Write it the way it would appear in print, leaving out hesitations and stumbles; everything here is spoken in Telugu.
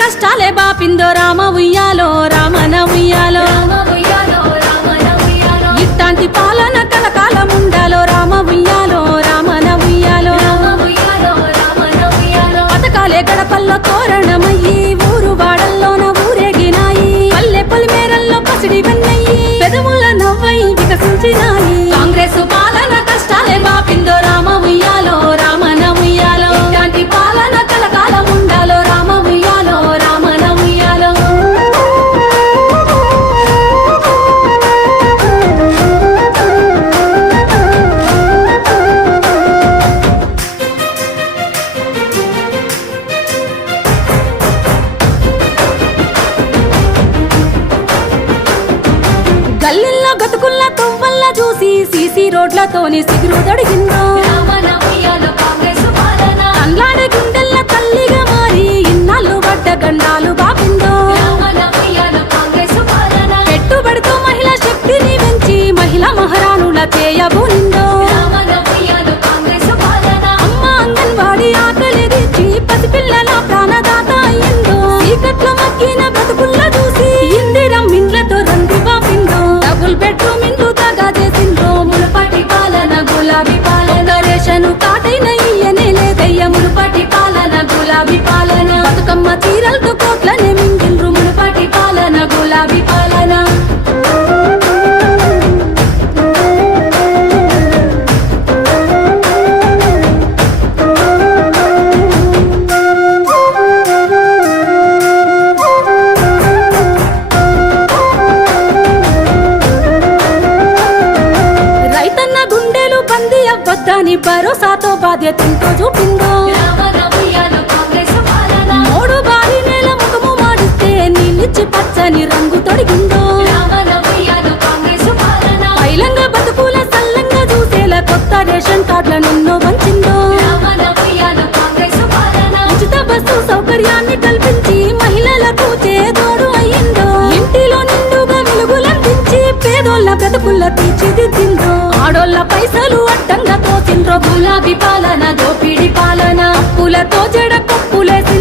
కష్టాలే బాపిందో రామ ఉయ్యాలో రామన ఉయ్యాలో ఇట్లాంటి పాలన కలకాలం ఉండాలో రామ ఉయ్యాలో రామన ఉయ్యాలో పథకాలే గడపల్లో తోరణమయ్యి ఊరు వాడల్లోన ఊరేగినాయి పల్లె పొలిమేరల్లో పసిడి వెన్నయ్యి పెదవుల నవ్వై వికసించినాయి కాంగ్రెస్ పాలన కష్టాలే బాపిందో రామ ఉయ్యాలో రామన ఉయ్యాలో ఇట్లాంటి పాలన కలకాలం ఉండాలో రామ ఉయ్యాలో రామన ఉయ్యాలో గల్లిల్లో గతుకుల్ల తొవ్వల్ల చూసి సీసీ రోడ్లతోని సిగురు దొడిగిందో అల్లాడే గుండెల్ల తల్లిగా మారి ఇన్నాళ్ళు పడ్డ గండాలు బాపిందో పెట్టుబడితో మహిళా శక్తిని పెంచి మహిళా మహారాణుల చేయబోనిందో అమ్మ అంగన్వాడి ఆకలి తీర్చి పసిపిల్లల ప్రాణదాత అయ్యిందో చీకట్లో మగ్గిన బ్రతుకుల్ల చూసి ఇందిరం ఇండ్లతో రంది బాపిందో డబుల్ బెడ్రూమ్ ఇండ్లు తగా చేసిందో మునుపటి పాలన గులాబీ పాలన రేషను కాటైన ఇయ్యనే లేదయ్య మునుపటి పాలన గులాబీ పాలన బతుకమ్మ చీరలతో కోట్లనే మింగిల్రు మునుపటి పాలన గులాబీ పాలన రైతన్న గుండెలు బందీ అవ్వద్దని భరోసాతో బాధ్యతతో చూపిందో మూడు బారి నేల ముఖము మాడిస్తే నీళ్ళిచ్చి పచ్చని రంగు తొడిగిందో పైలంగా బతుకుల సల్లంగా చూసేలా కొత్త రేషన్ కార్డులనెన్నో వంచిందో ఉచిత బస్సు సౌకర్యాన్ని కల్పించి మహిళలకు చేదోడు అయ్యిందో ఇంటిలో నిండుగా వెలుగులందించి పేదోళ్ళ బ్రతుకుల్ల తీర్చిదిద్దిందో ఆడోళ్ళ పైసలు అడ్డంగా తోసిండ్రో గులాబీ పాలన దోపిడి పాలన అప్పులతో జడ కప్పులేసి